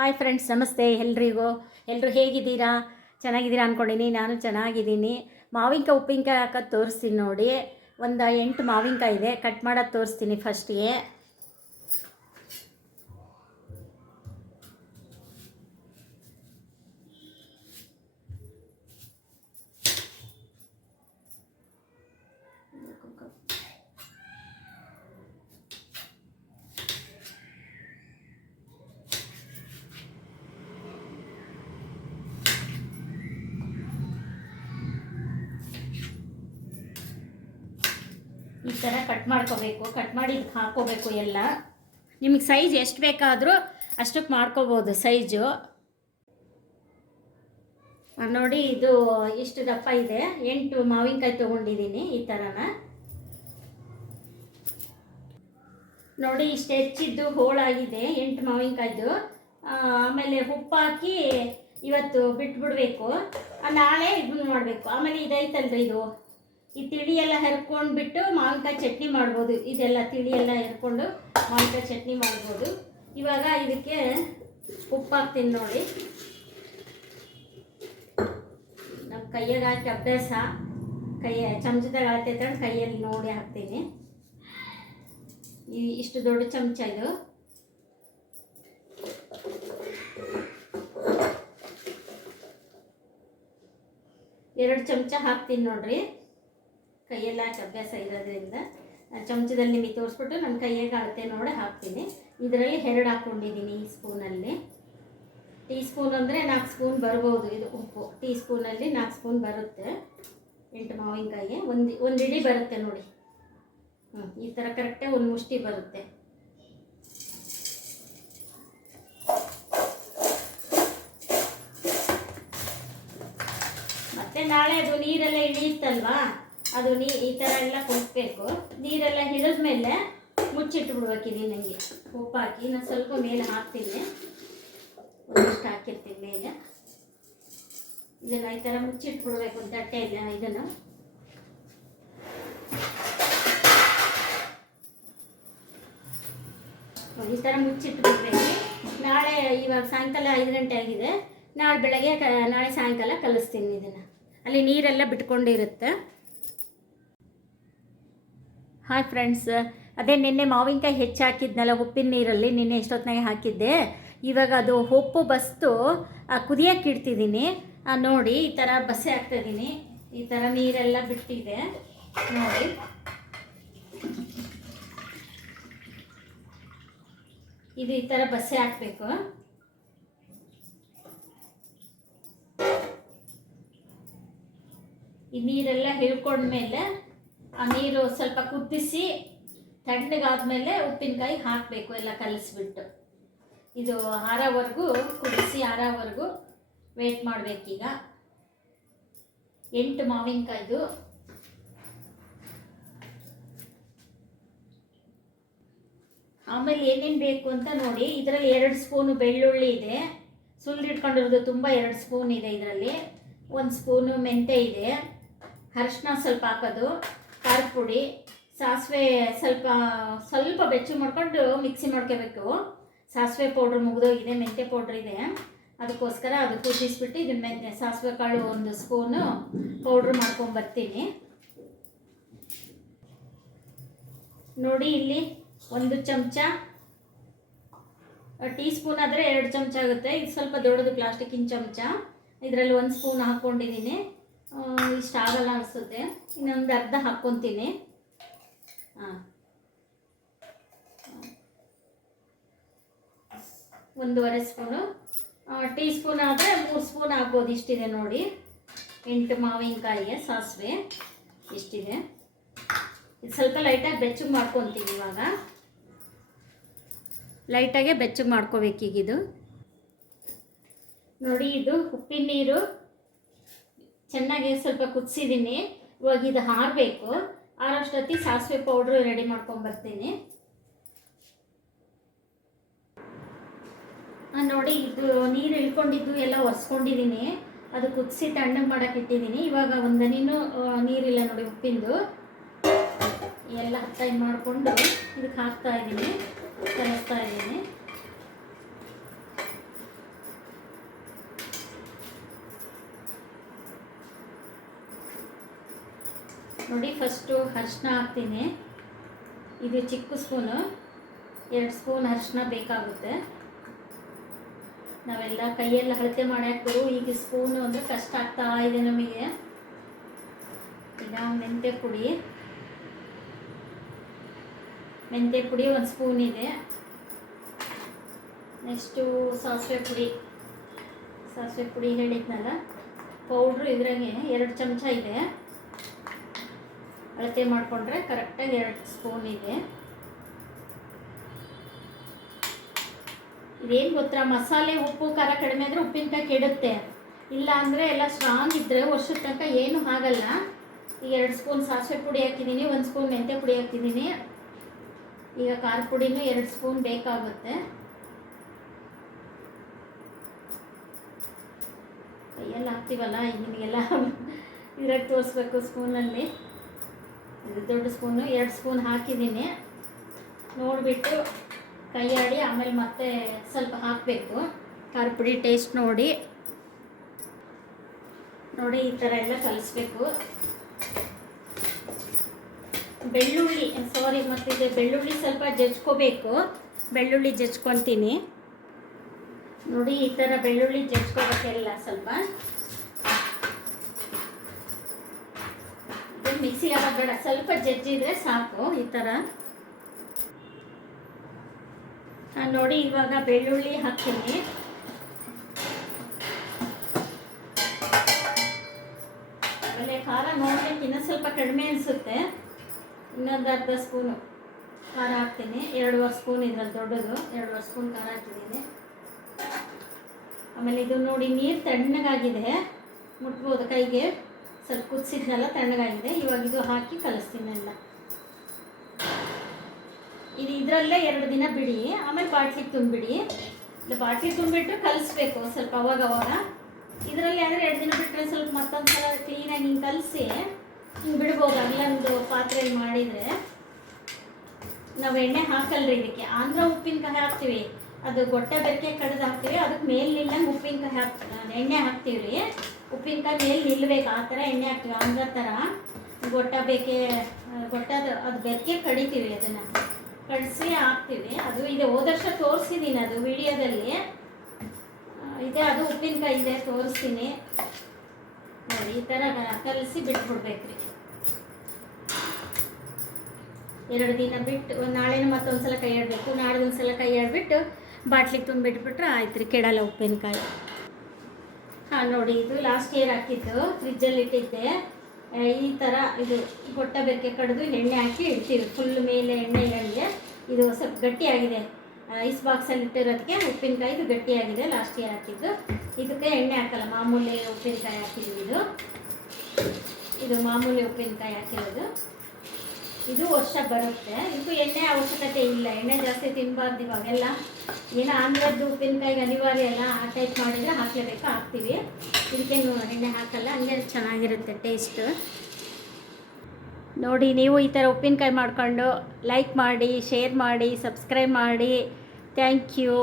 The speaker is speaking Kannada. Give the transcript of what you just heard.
ಹಾಯ್ ಫ್ರೆಂಡ್ಸ್, ನಮಸ್ತೆ ಎಲ್ರಿಗೂ. ಎಲ್ಲರೂ ಹೇಗಿದ್ದೀರಾ? ಚೆನ್ನಾಗಿದ್ದೀರಾ ಅಂದ್ಕೊಂಡಿನಿ. ನಾನು ಚೆನ್ನಾಗಿದ್ದೀನಿ. ಮಾವಿನಕಾಯಿ ಉಪ್ಪಿನಕಾಯಿ ಹಾಕೋದು ತೋರಿಸ್ತೀನಿ ನೋಡಿ. ಒಂದು 8 ಮಾವಿನಕಾಯಿ ಇದೆ, ಕಟ್ ಮಾಡೋದು ತೋರಿಸ್ತೀನಿ ಫಸ್ಟಿಗೆ. ಈ ಥರ ಕಟ್ ಮಾಡ್ಕೋಬೇಕು. ಕಟ್ ಮಾಡಿ ಇದಕ್ಕೆ ಹಾಕ್ಕೋಬೇಕು ಎಲ್ಲ. ನಿಮಗೆ ಸೈಜ್ ಎಷ್ಟು ಬೇಕಾದರೂ ಅಷ್ಟಕ್ಕೆ ಮಾಡ್ಕೋಬೋದು ಸೈಜು. ನೋಡಿ, ಇದು ಇಷ್ಟು ದಪ್ಪ ಇದೆ. 8 ಮಾವಿನಕಾಯಿ ತೊಗೊಂಡಿದ್ದೀನಿ ಈ ಥರನ. ನೋಡಿ, ಇಷ್ಟು ಹೆಚ್ಚಿದ್ದು ಹೋಳಾಗಿದೆ 8 ಮಾವಿನಕಾಯ್ದು. ಆಮೇಲೆ ಉಪ್ಪಾಕಿ ಇವತ್ತು ಬಿಟ್ಬಿಡ್ಬೇಕು. ನಾಳೆ ಇದನ್ನು ಮಾಡಬೇಕು. ಆಮೇಲೆ ಇದೈತಲ್ರಿ, ಈ ತಿಳಿ ಎಲ್ಲ ಹೆರ್ಕೊಂಡ್ಬಿಟ್ಟು ಮಾವಿನಕಾಯಿ ಚಟ್ನಿ ಮಾಡ್ಬೋದು. ಇದೆಲ್ಲ ತಿಳಿ ಎಲ್ಲ ಹೆರ್ಕೊಂಡು ಮಾವಿನಕಾಯಿ ಚಟ್ನಿ ಮಾಡ್ಬೋದು. ಇವಾಗ ಇದಕ್ಕೆ ಉಪ್ಪು ಹಾಕ್ತೀನಿ ನೋಡಿ. ನಮ್ಮ ಕೈಯಾಗ ಹಾಕಿ ಅಭ್ಯಾಸ, ಚಮಚದಾಗ ಅಳತೆ ತಗೊಂಡು ಕೈಯಲ್ಲಿ ನೋಡಿ ಹಾಕ್ತೀನಿ. ಇಷ್ಟು ದೊಡ್ಡ ಚಮಚ ಇದು. ಎರಡು ಚಮಚ ಹಾಕ್ತೀನಿ ನೋಡ್ರಿ. ಕೈಯೆಲ್ಲ ಹಾಕಿ ಅಭ್ಯಾಸ ಇರೋದ್ರಿಂದ ಚಮಚದಲ್ಲಿ ನಿಮಗೆ ತೋರಿಸ್ಬಿಟ್ಟು ನನ್ನ ಕೈಯಾಗ ಅಳತೆ ನೋಡಿ ಹಾಕ್ತೀನಿ. ಇದರಲ್ಲಿ 2 ಹಾಕ್ಕೊಂಡಿದ್ದೀನಿ ಈ ಸ್ಪೂನಲ್ಲಿ. ಟೀ ಸ್ಪೂನ್ ಅಂದರೆ 4 ಸ್ಪೂನ್ ಬರ್ಬೋದು. ಇದು ಉಪ್ಪು ಟೀ ಸ್ಪೂನಲ್ಲಿ 4 ಸ್ಪೂನ್ ಬರುತ್ತೆ. 8 ಮಾವಿನಕಾಯಿಗೆ ಒಂದು ಇಡೀ ಬರುತ್ತೆ ನೋಡಿ. ಈ ಥರ ಕರೆಕ್ಟಾಗಿ ಒಂದು ಮುಷ್ಟಿ ಬರುತ್ತೆ. ಮತ್ತು ನಾಳೆ ಅದು ನೀರೆಲ್ಲ ಇಳಿಯುತ್ತಲ್ವಾ, ಅದು ಈ ಥರ ಎಲ್ಲ ಕುದಿಸ್ಬೇಕು. ನೀರೆಲ್ಲ ಹಿಡಿದ್ಮೇಲೆ ಮುಚ್ಚಿಟ್ಬಿಡ್ಬೇಕಿದೆ. ನನಗೆ ಉಪ್ಪು ಹಾಕಿ ನಾನು ಸ್ವಲ್ಪ ಮೇಲೆ ಹಾಕ್ತೀನಿ. ಒಂದಿಷ್ಟು ಹಾಕಿರ್ತೀನಿ ಮೇಲೆ. ಇದನ್ನು ಈ ಥರ ಮುಚ್ಚಿಟ್ಬಿಡ್ಬೇಕು ತಟ್ಟೆ ಇಲ್ಲ. ಇದನ್ನು ಈ ಥರ ಮುಚ್ಚಿಟ್ಬಿಡ್ಬೇಕು. ನಾಳೆ ಇವಾಗ ಸಾಯಂಕಾಲ 5 ಗಂಟೆ ಆಗಿದೆ. ನಾಳೆ ಬೆಳಗ್ಗೆ ನಾಳೆ ಸಾಯಂಕಾಲ ಕಲಿಸ್ತೀನಿ ಇದನ್ನು. ಅಲ್ಲಿ ನೀರೆಲ್ಲ ಬಿಟ್ಕೊಂಡಿರುತ್ತೆ. ಹಾಯ್ ಫ್ರೆಂಡ್ಸ್, ಅದೇ ನಿನ್ನೆ ಮಾವಿನಕಾಯಿ ಹೆಚ್ಚು ಹಾಕಿದ್ನಲ್ಲ ಉಪ್ಪಿನ ನೀರಲ್ಲಿ, ನಿನ್ನೆ ಎಷ್ಟೊತ್ತಿನಾಗೆ ಹಾಕಿದ್ದೆ. ಇವಾಗ ಅದು ಉಪ್ಪು ಬಸ್ತು ಕುದಿಯೋಕೆ ಇಡ್ತಿದ್ದೀನಿ. ನೋಡಿ, ಈ ಥರ ಬಸೆ ಹಾಕ್ತಾಯಿದ್ದೀನಿ. ಈ ಥರ ನೀರೆಲ್ಲ ಬಿಟ್ಟಿದೆ ನೋಡಿ. ಇದು ಈ ಥರ ಬಸೆ ಹಾಕಬೇಕು. ಈ ನೀರೆಲ್ಲ ಹಿಡ್ಕೊಂಡ್ಮೇಲೆ ಆ ನೀರು ಸ್ವಲ್ಪ ಕುದಿಸಿ ತಣ್ಣಗಾದ್ಮೇಲೆ ಉಪ್ಪಿನಕಾಯಿ ಹಾಕಬೇಕು. ಎಲ್ಲ ಕಲಿಸ್ಬಿಟ್ಟು ಇದು ಆರೋವರೆಗೂ ಕುದಿಸಿ ಆರೋವರೆಗೂ ವೇಟ್ ಮಾಡಬೇಕೀಗ. 8 ಮಾವಿನಕಾಯ್ದು. ಆಮೇಲೆ ಏನೇನು ಬೇಕು ಅಂತ ನೋಡಿ. ಇದರಲ್ಲಿ 2 ಸ್ಪೂನು ಬೆಳ್ಳುಳ್ಳಿ ಇದೆ, ಸುಲಿದಿಟ್ಕೊಂಡಿರೋದು ತುಂಬ. 2 ಸ್ಪೂನ್ ಇದೆ ಇದರಲ್ಲಿ. 1 ಸ್ಪೂನು ಮೆಂತೆ ಇದೆ. ಅರಿಶಿನ ಸ್ವಲ್ಪ ಹಾಕೋದು, ಖಾರದ ಪುಡಿ, ಸಾಸಿವೆ ಸ್ವಲ್ಪ ಬೆಚ್ಚಗೆ ಮಾಡ್ಕೊಂಡು ಮಿಕ್ಸಿ ಮಾಡ್ಕೋಬೇಕು. ಸಾಸಿವೆ ಪೌಡ್ರ್ ಮುಗಿದೋಗಿದೆ, ಮೆಂತ್ಯ ಪೌಡ್ರ್ ಇದೆ. ಅದಕ್ಕೋಸ್ಕರ ಅದು ಕುದಿಸ್ಬಿಟ್ಟು ಇದನ್ನ ಸಾಸಿವೆ ಕಾಳು 1 ಸ್ಪೂನು ಪೌಡ್ರ್ ಮಾಡ್ಕೊಂಬರ್ತೀನಿ ನೋಡಿ. ಇಲ್ಲಿ 1 ಚಮಚ, ಟೀ ಸ್ಪೂನ್ ಆದರೆ 2 ಚಮಚ ಆಗುತ್ತೆ. ಇದು ಸ್ವಲ್ಪ ದೊಡ್ಡದು ಪ್ಲಾಸ್ಟಿಕ್ಕಿನ ಚಮಚ. ಇದರಲ್ಲಿ 1 ಸ್ಪೂನ್ ಹಾಕ್ಕೊಂಡಿದ್ದೀನಿ. ಇಷ್ಟ ಆಗಲ್ಲ ಅನಿಸುತ್ತೆ. ಇನ್ನೊಂದು ಅರ್ಧ ಹಾಕ್ಕೊತೀನಿ. 1.5 ಸ್ಪೂನು. ಟೀ ಸ್ಪೂನ್ ಆದರೆ 3 ಸ್ಪೂನ್ ಹಾಕ್ಬೋದು. ಇಷ್ಟಿದೆ ನೋಡಿ. 8 ಮಾವಿನಕಾಯಿಗೆ ಸಾಸಿವೆ ಇಷ್ಟಿದೆ. ಇದು ಸ್ವಲ್ಪ ಲೈಟಾಗಿ ಬೆಚ್ಚಗೆ ಮಾಡ್ಕೊತೀನಿ. ಇವಾಗ ಲೈಟಾಗೆ ಬೆಚ್ಚಗೆ ಮಾಡ್ಕೋಬೇಕೀಗಿದು ನೋಡಿ. ಇದು ಉಪ್ಪಿನ ನೀರು ಚೆನ್ನಾಗಿ ಸ್ವಲ್ಪ ಕುದಿಸಿದ್ದೀನಿ. ಇವಾಗ ಇದು ಆರಬೇಕು. ಆರೋಷ್ಟೊತ್ತಿ ಸಾಸಿವೆ ಪೌಡ್ರು ರೆಡಿ ಮಾಡ್ಕೊಂಬರ್ತೀನಿ ನೋಡಿ. ಇದು ನೀರು ಇಳ್ಕೊಂಡಿದ್ದು ಎಲ್ಲ ಒರೆಸ್ಕೊಂಡಿದ್ದೀನಿ. ಅದು ಕುದಿಸಿ ತಣ್ಣಗೆ ಮಾಡೋಕೆ ಇಟ್ಟಿದ್ದೀನಿ. ಇವಾಗ ಒಂದನಿನೂ ನೀರಿಲ್ಲ ನೋಡಿ ಉಪ್ಪಿಂದು. ಎಲ್ಲ ಹತ್ತಾಗಿ ಮಾಡಿಕೊಂಡು ಇದಕ್ಕೆ ಹಾಕ್ತಾಯಿದ್ದೀನಿ, ಕಲಿಸ್ತಾ ಇದ್ದೀನಿ. ನೋಡಿ ಫಸ್ಟು ಅರಿಶಿನ ಹಾಕ್ತೀನಿ. ಇದು ಚಿಕ್ಕ ಸ್ಪೂನು, 2 ಸ್ಪೂನ್ ಅರಿಶಿನ ಬೇಕಾಗುತ್ತೆ. ನಾವೆಲ್ಲ ಕೈಯೆಲ್ಲ ಅಳತೆ ಮಾಡಿ ಹಾಕ್ಬೋದು. ಈಗ ಸ್ಪೂನು ಅಂದರೆ ಕಷ್ಟ ಆಗ್ತಾ ಇದೆ ನಮಗೆ. ಈಗ ಮೆಂತ್ಯ ಪುಡಿ 1 ಸ್ಪೂನ್ ಇದೆ. ನೆಕ್ಸ್ಟು ಸಾಸಿವೆ ಪುಡಿ ಹೇಳಿದ್ನಲ್ಲ, ಪೌಡ್ರು ಇದ್ರಾಗೆ 2 ಚಮಚ ಇದೆ. ಅಳತೆ ಮಾಡಿಕೊಂಡ್ರೆ ಕರೆಕ್ಟಾಗಿ 2 ಸ್ಪೂನ್ ಇದೆ. ಇದೇನು ಗೊತ್ತಾ, ಮಸಾಲೆ ಉಪ್ಪು ಖಾರ ಕಡಿಮೆ ಆದರೆ ಉಪ್ಪಿನಕಾಯಿ ಕೆಡುತ್ತೆ. ಇಲ್ಲ ಅಂದರೆ ಎಲ್ಲ ಸ್ಟ್ರಾಂಗ್ ಇದ್ದರೆ ವರ್ಷದ ತನಕ ಏನೂ ಆಗಲ್ಲ. ಈಗ 2 ಸ್ಪೂನ್ ಸಾಸಿವೆ ಪುಡಿ ಹಾಕಿದ್ದೀನಿ, 1 ಸ್ಪೂನ್ ಮೆಂತ್ಯ ಪುಡಿ ಹಾಕಿದ್ದೀನಿ. ಈಗ ಖಾರ ಪುಡಿನೂ 2 ಸ್ಪೂನ್ ಬೇಕಾಗುತ್ತೆ. ಕೈಯೆಲ್ಲ ಹಾಕ್ತೀವಲ್ಲ, ಈಗಿನಿಗೆಲ್ಲ ಇದ್ರಾಗ ತೋರಿಸ್ಬೇಕು ಸ್ಪೂನಲ್ಲಿ. ಇದು ದೊಡ್ಡ ಸ್ಪೂನು 2 ಸ್ಪೂನ್ ಹಾಕಿದ್ದೀನಿ. ನೋಡಿಬಿಟ್ಟು ಕೈ ಆಡಿ ಆಮೇಲೆ ಮತ್ತೆ ಸ್ವಲ್ಪ ಹಾಕಬೇಕು. ಖಾರ ಪುಡಿ ಟೇಸ್ಟ್ ನೋಡಿ ಈ ಥರ ಎಲ್ಲ ಕಲಿಸ್ಬೇಕು. ಮತ್ತಿದೆ ಬೆಳ್ಳುಳ್ಳಿ ಸ್ವಲ್ಪ ಜಜ್ಕೋಬೇಕು. ಬೆಳ್ಳುಳ್ಳಿ ಜಜ್ಕೊತೀನಿ ನೋಡಿ, ಈ ಥರ ಬೆಳ್ಳುಳ್ಳಿ ಜಜ್ಕೋಬೇಕೆಲ್ಲ ಸ್ವಲ್ಪ. ಮಿಕ್ಸಿಗೆ ಹಾಕಬೇಡ, ಸ್ವಲ್ಪ ಜಜ್ಜಿದ್ರೆ ಸಾಕು. ಈ ಥರ ನೋಡಿ. ಇವಾಗ ಬೆಳ್ಳುಳ್ಳಿ ಹಾಕ್ತೀನಿ. ಆಮೇಲೆ ಖಾರ ನೋಡ್ಲಿಕ್ಕೆ ಇನ್ನೂ ಸ್ವಲ್ಪ ಕಡಿಮೆ ಅನಿಸುತ್ತೆ. ಇನ್ನೊಂದು ಅರ್ಧ ಸ್ಪೂನು ಖಾರ ಹಾಕ್ತೀನಿ. 2.5 ಸ್ಪೂನ್ ಇದ್ರಲ್ಲಿ ದೊಡ್ಡದು, 2.5 ಸ್ಪೂನ್ ಖಾರ ಹಾಕಿದ್ದೀನಿ. ಆಮೇಲೆ ಇದು ನೋಡಿ, ನೀರು ತಣ್ಣಗಾಗಿದೆ, ಮುಟ್ಬೋದು ಕೈಗೆ. ಸ್ವಲ್ಪ ಕುದಿಸಿದ್ನೆಲ್ಲ ತಣ್ಣಗಾಗಿದೆ. ಇವಾಗ ಇದು ಹಾಕಿ ಕಲಿಸ್ತೀನಿ ಎಲ್ಲ. ಇದು ಇದರಲ್ಲೇ 2 ದಿನ ಬಿಡಿ, ಆಮೇಲೆ ಬಾಟ್ಲಿಗೆ ತುಂಬಿಡಿ. ಇಲ್ಲ ಬಾಟ್ಲಿಗೆ ತುಂಬಿಟ್ಟು ಕಲಿಸ್ಬೇಕು ಸ್ವಲ್ಪ ಅವಾಗ. ಇದರಲ್ಲಿ ಆದರೆ 2 ದಿನ ಬಿಟ್ಟರೆ ಸ್ವಲ್ಪ ಮತ್ತೊಂದು ಸಲ ಕ್ಲೀನಾಗಿ ಹಿಂಗೆ ಕಲಸಿ ಹಿಂಗೆ ಬಿಡ್ಬೋದು. ಅಲ್ಲೊಂದು ಪಾತ್ರೆಯಲ್ಲಿ ಮಾಡಿದರೆ. ನಾವು ಎಣ್ಣೆ ಹಾಕಲ್ರಿ ಇದಕ್ಕೆ. ಆಂಧ್ರ ಉಪ್ಪಿನಕಾಯಿ ಹಾಕ್ತೀವಿ, ಅದು ಗೊಟ್ಟೆ ಬೆರಕೆ ಕಡ್ದು ಹಾಕ್ತೀವಿ. ಅದಕ್ಕೆ ಮೇಲೆ ನಿಲ್ಲಂಗೆ ಎಣ್ಣೆ ಹಾಕ್ತೀವಿ ರೀ. ಉಪ್ಪಿನಕಾಯಿ ಮೇಲೆ ನಿಲ್ಲಬೇಕು, ಆ ಥರ ಎಣ್ಣೆ ಹಾಕ್ತೀವಿ. ಆಂಧ್ರ ಥರ ಅದು ಬೆರಕೆ ಕಡಿತೀವಿ. ಅದನ್ನು ಕಡಿಸಿ ಹಾಕ್ತೀವಿ. ಅದು ಇದೆ, ಹೋದ ವರ್ಷ ತೋರಿಸಿದ್ದೀನಿ ಅದು ವಿಡಿಯೋದಲ್ಲಿ ಇದೆ. ಅದು ಉಪ್ಪಿನಕಾಯಿ ಇದೆ, ತೋರಿಸ್ತೀನಿ ನೋಡಿ. ಈ ಥರ ಕಲಸಿ ಬಿಟ್ಬಿಡ್ಬೇಕ್ರಿ. 2 ದಿನ ಬಿಟ್ಟು ನಾಳೆನೂ ಮತ್ತೊಂದು ಸಲ ಕೈ ಆಡಬೇಕು, ನಾಡ್ದೊಂದು ಸಲ ಕೈ ಆಡಿಬಿಟ್ಟು ಬಾಟ್ಲಿಗೆ ತುಂಬಿಟ್ಬಿಟ್ರೆ ಆಯ್ತು ರೀ, ಕೆಡಲ್ಲ ಉಪ್ಪಿನಕಾಯಿ. ನೋಡಿ, ಇದು ಲಾಸ್ಟ್ ಇಯರ್ ಹಾಕಿದ್ದು, ಫ್ರಿಜ್ಜಲ್ಲಿ ಇಟ್ಟಿದ್ದೆ. ಈ ಥರ ಇದು ಗೊಟ್ಟ ಬೆರಕೆ ಕಡಿದು ಎಣ್ಣೆ ಹಾಕಿ ಇಡ್ತೀವಿ. ಫುಲ್ ಮೇಲೆ ಎಣ್ಣೆ ಇರಲಿದೆ. ಇದು ಸ್ವಲ್ಪ ಗಟ್ಟಿಯಾಗಿದೆ, ಐಸ್ ಬಾಕ್ಸಲ್ಲಿ ಇಟ್ಟಿರೋದಕ್ಕೆ ಉಪ್ಪಿನಕಾಯಿ ಇದು ಗಟ್ಟಿಯಾಗಿದೆ. ಲಾಸ್ಟ್ ಇಯರ್ ಹಾಕಿದ್ದು. ಇದಕ್ಕೆ ಎಣ್ಣೆ ಹಾಕಲ್ಲ, ಮಾಮೂಲಿ ಉಪ್ಪಿನಕಾಯಿ ಹಾಕಿದ್ದೀವಿ. ಇದು ಮಾಮೂಲಿ ಉಪ್ಪಿನಕಾಯಿ ಹಾಕಿರೋದು. ಇದು ವರ್ಷ ಬರುತ್ತೆ. ಇದು ಎಣ್ಣೆ ಅವಶ್ಯಕತೆ ಇಲ್ಲ, ಎಣ್ಣೆ ಜಾಸ್ತಿ ತಿನ್ನಬಾರ್ದು ಇವಾಗೆಲ್ಲ. ಏನೋ ಆಂಧ್ರದ್ದು ಉಪ್ಪಿನಕಾಯಿಗೆ ಅನಿವಾರ್ಯ ಅಲ್ಲ, ಆ ಟೈಪ್ ಮಾಡಿದರೆ ಹಾಕಲೇಬೇಕು, ಹಾಕ್ತೀವಿ. ಇದಕ್ಕೇನು ಎಣ್ಣೆ ಹಾಕಲ್ಲ, ಹಂಗೆ ಚೆನ್ನಾಗಿರುತ್ತೆ ಟೇಸ್ಟು. ನೋಡಿ, ನೀವು ಈ ಥರ ಉಪ್ಪಿನಕಾಯಿ ಮಾಡಿಕೊಂಡು ಲೈಕ್ ಮಾಡಿ, ಶೇರ್ ಮಾಡಿ, ಸಬ್ಸ್ಕ್ರೈಬ್ ಮಾಡಿ. Thank you.